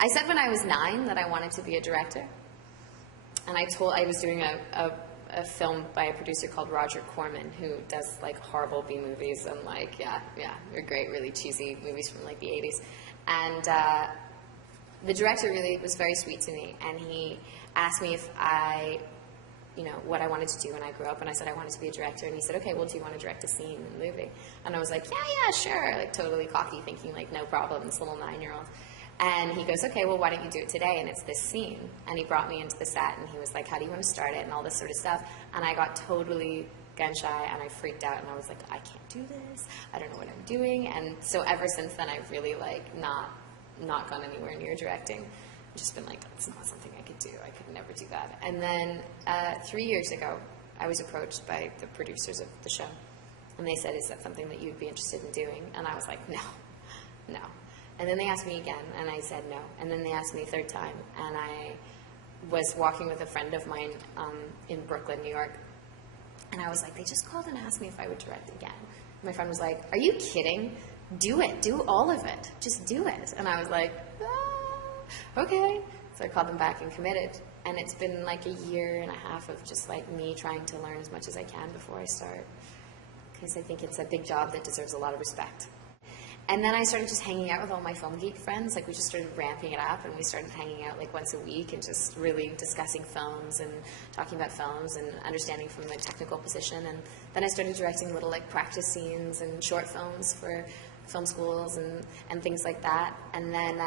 I said when I was 9 that I wanted to be a director. And I was doing a film by a producer called Roger Corman, who does like horrible B movies and like, they're great, really cheesy movies from like the 80s. And the director really was very sweet to me, and he asked me if what I wanted to do when I grew up, and I said I wanted to be a director, and he said, okay, well, do you want to direct a scene in the movie? And I was like, yeah, sure, like totally cocky, thinking like, no problem, this little 9-year-old. And he goes, okay, well, why don't you do it today? And it's this scene. And he brought me into the set, and he was like, how do you want to start it? And all this sort of stuff. And I got totally gun shy, and I freaked out, and I was like, I can't do this. I don't know what I'm doing. And so ever since then, I've really like not gone anywhere near directing. I've just been like, it's not something I could do. I could never do that. And then 3 years ago, I was approached by the producers of the show. And they said, is that something that you'd be interested in doing? And I was like, no. And then they asked me again, and I said no. And then they asked me a third time, and I was walking with a friend of mine in Brooklyn, New York, and I was like, they just called and asked me if I would direct again. My friend was like, are you kidding? Do it. Do all of it. Just do it. And I was like, okay. So I called them back and committed. And it's been like a year and a half of just like me trying to learn as much as I can before I start, because I think it's a big job that deserves a lot of respect. And then I started just hanging out with all my film geek friends. Like, we just started ramping it up, and we started hanging out like once a week and just really discussing films and talking about films and understanding from a technical position. And then I started directing little like practice scenes and short films for film schools and things like that. And then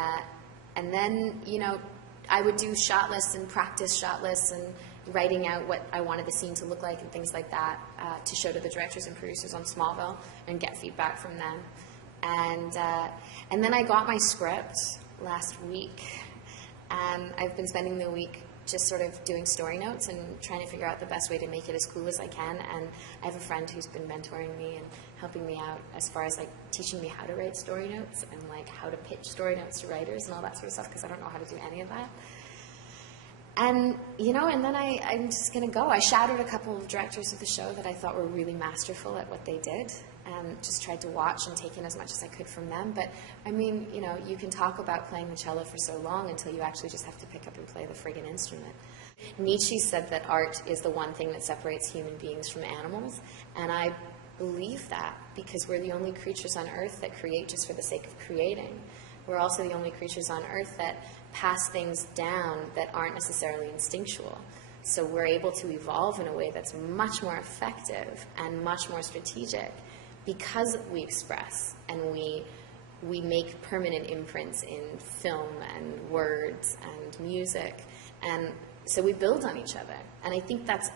I would do shot lists and practice shot lists and writing out what I wanted the scene to look like and things like that to show to the directors and producers on Smallville and get feedback from them. And then I got my script last week, and I've been spending the week just sort of doing story notes and trying to figure out the best way to make it as cool as I can. And I have a friend who's been mentoring me and helping me out as far as like teaching me how to write story notes and like how to pitch story notes to writers and all that sort of stuff, because I don't know how to do any of that. And, and then I'm just going to go. I shadowed a couple of directors of the show that I thought were really masterful at what they did, and just tried to watch and take in as much as I could from them. But, I mean, you can talk about playing the cello for so long until you actually just have to pick up and play the friggin' instrument. Nietzsche said that art is the one thing that separates human beings from animals, and I believe that, because we're the only creatures on Earth that create just for the sake of creating. We're also the only creatures on Earth that pass things down that aren't necessarily instinctual. So we're able to evolve in a way that's much more effective and much more strategic because we express and we make permanent imprints in film and words and music. And so we build on each other. And I think that's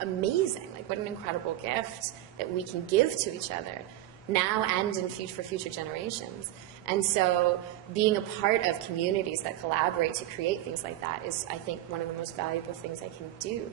amazing. Like, what an incredible gift that we can give to each other now and for future generations. And so being a part of communities that collaborate to create things like that is, I think, one of the most valuable things I can do.